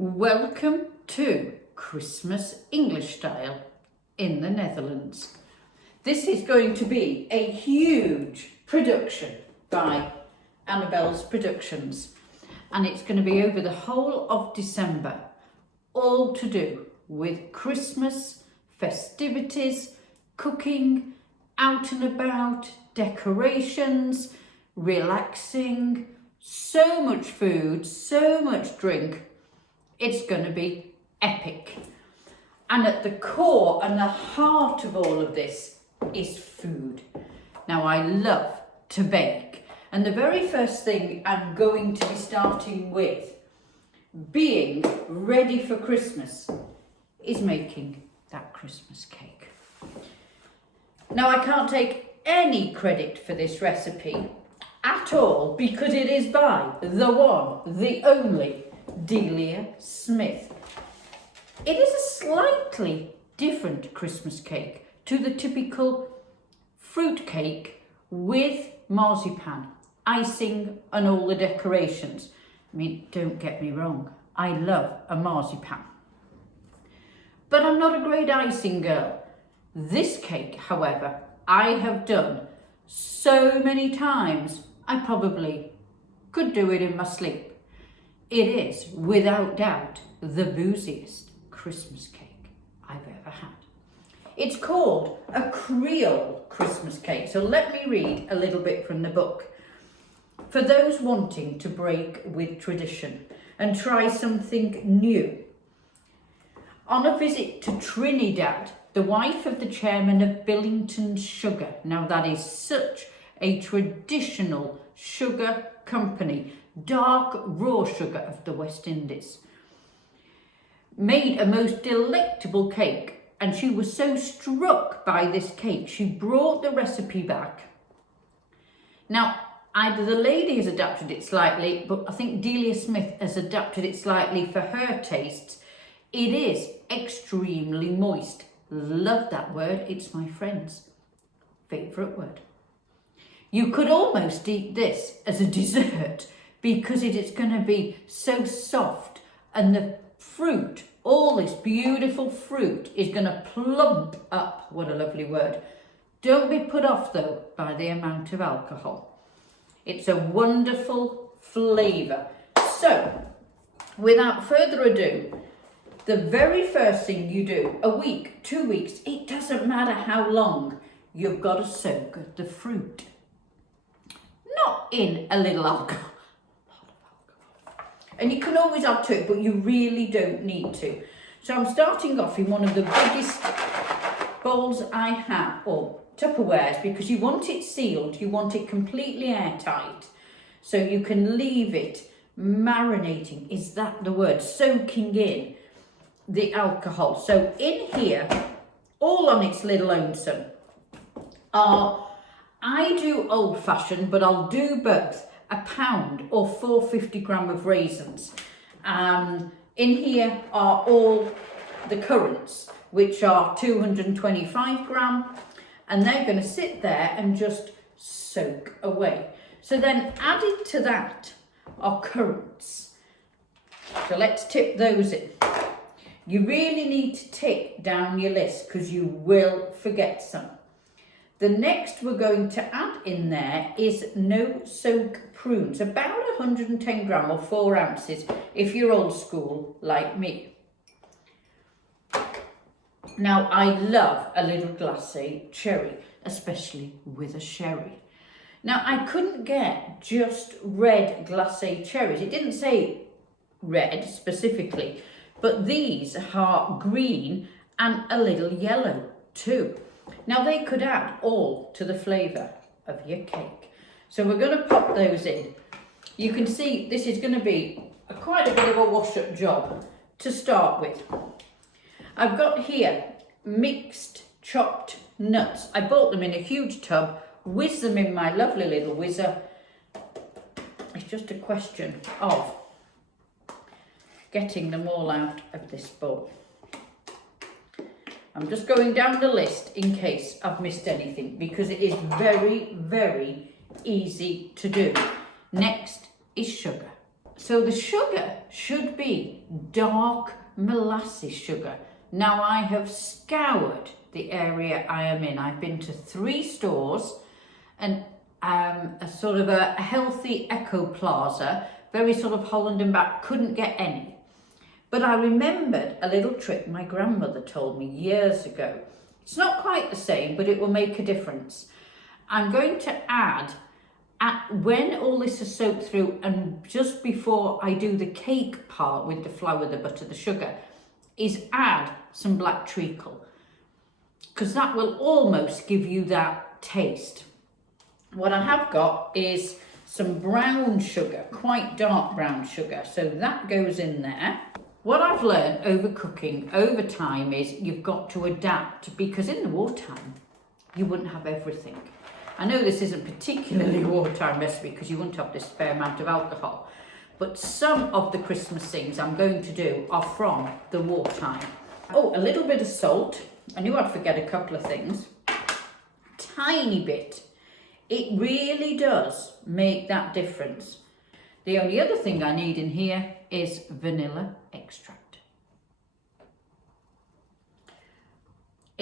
Welcome to Christmas English Style in the Netherlands. This is going to be a huge production by Annabelle's Productions, and it's going to be over the whole of December, all to do with Christmas, festivities, cooking, out and about, decorations, relaxing, so much food, so much drink. It's going to be epic. And at the core and the heart of all of this is food. Now, I love to bake, and the very first thing I'm going to be starting with, being ready for Christmas, is making that Christmas cake. Now, I can't take any credit for this recipe at all because it is by the one, the only Delia Smith. It is a slightly different Christmas cake to the typical fruit cake with marzipan, icing and all the decorations. I mean, don't get me wrong, I love a marzipan, but I'm not a great icing girl. This cake, however, I have done so many times, I probably could do it in my sleep. It is, without doubt, the booziest Christmas cake I've ever had. It's called a Creole Christmas cake. So let me read a little bit from the book. For those wanting to break with tradition and try something new. On a visit to Trinidad, the wife of the chairman of Billington's Sugar, now that is such a traditional sugar company, dark raw sugar of the West Indies, made a most delectable cake, and she was so struck by this cake she brought the recipe back. Now, either the lady has adapted it slightly, but I think Delia Smith has adapted it slightly for her tastes. It is extremely moist. Love that word, it's my friend's favourite word. You could almost eat this as a dessert because it is going to be so soft, and the fruit, all this beautiful fruit, is going to plump up. What a lovely word. Don't be put off though by the amount of alcohol. It's a wonderful flavour. So, without further ado, the very first thing you do, a week, 2 weeks, it doesn't matter how long, you've got to soak the fruit. Not in a little alcohol. And you can always add to it, but you really don't need to. So I'm starting off in one of the biggest bowls I have, or Tupperwares, because you want it sealed, you want it completely airtight, so you can leave it marinating, is that the word, soaking in the alcohol. So in here, all on its little lonesome, I do old fashioned, but I'll do both. A pound or 450 gram of raisins. In here are all the currants, which are 225 gram, and they're going to sit there and just soak away. So then added to that are currants. So let's tip those in. You really need to tick down your list because you will forget some. The next we're going to add in there is no soak prunes, about 110 gram or 4 ounces if you're old school like me. Now, I love a little glacé cherry, especially with a sherry. Now, I couldn't get just red glacé cherries. It didn't say red specifically, but these are green and a little yellow too. Now, they could add all to the flavour of your cake. So we're going to pop those in. You can see this is going to be quite a bit of a wash-up job to start with. I've got here mixed chopped nuts. I bought them in a huge tub, whizzed them in my lovely little whizzer. It's just a question of getting them all out of this bowl. I'm just going down the list in case I've missed anything because it is very, very easy to do. Next is sugar. So the sugar should be dark molasses sugar. Now I have scoured the area I am in. I've been to 3 stores and a sort of a healthy eco plaza, very sort of Holland and back, couldn't get any. But I remembered a little trick my grandmother told me years ago. It's not quite the same, but it will make a difference. I'm going to add, when all this is soaked through and just before I do the cake part with the flour, the butter, the sugar, is add some black treacle, because that will almost give you that taste. What I have got is some brown sugar, quite dark brown sugar, so that goes in there. What I've learned over cooking over time is you've got to adapt, because in the wartime you wouldn't have everything. I know this isn't particularly a wartime recipe because you wouldn't have this fair amount of alcohol, but some of the Christmas things I'm going to do are from the wartime. Oh, a little bit of salt. I knew I'd forget a couple of things. Tiny bit. It really does make that difference. The only other thing I need in here is vanilla extract.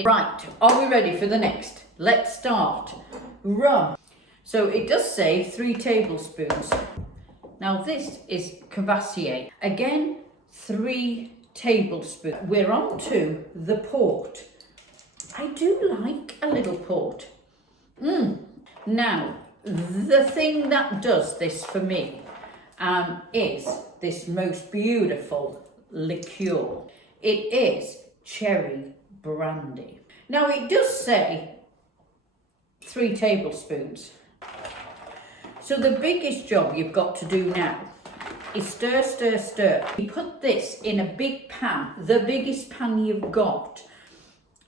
Right, are we ready for the next? Let's start. Rum. So it does say 3 tablespoons. Now this is Cavassier. Again, 3 tablespoons. We're on to the port. I do like a little port. Now, the thing that does this for me is this most beautiful liqueur. It is cherry brandy. Now it does say 3 tablespoons. So the biggest job you've got to do now is stir, stir, stir. You put this in a big pan, the biggest pan you've got,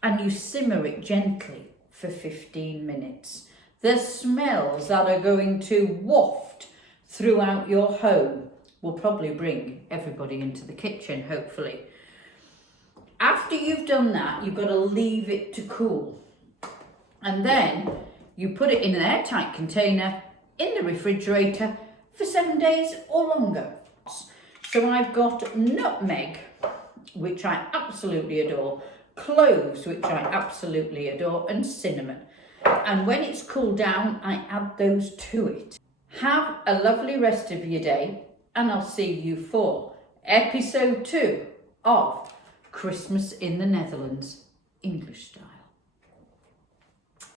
and you simmer it gently for 15 minutes. The smells that are going to waft throughout your home will probably bring everybody into the kitchen, hopefully. After you've done that, you've got to leave it to cool. And then you put it in an airtight container in the refrigerator for 7 days or longer. So I've got nutmeg, which I absolutely adore, cloves, which I absolutely adore, and cinnamon. And when it's cooled down, I add those to it. Have a lovely rest of your day, and I'll see you for episode 2 of Christmas in the Netherlands, English style.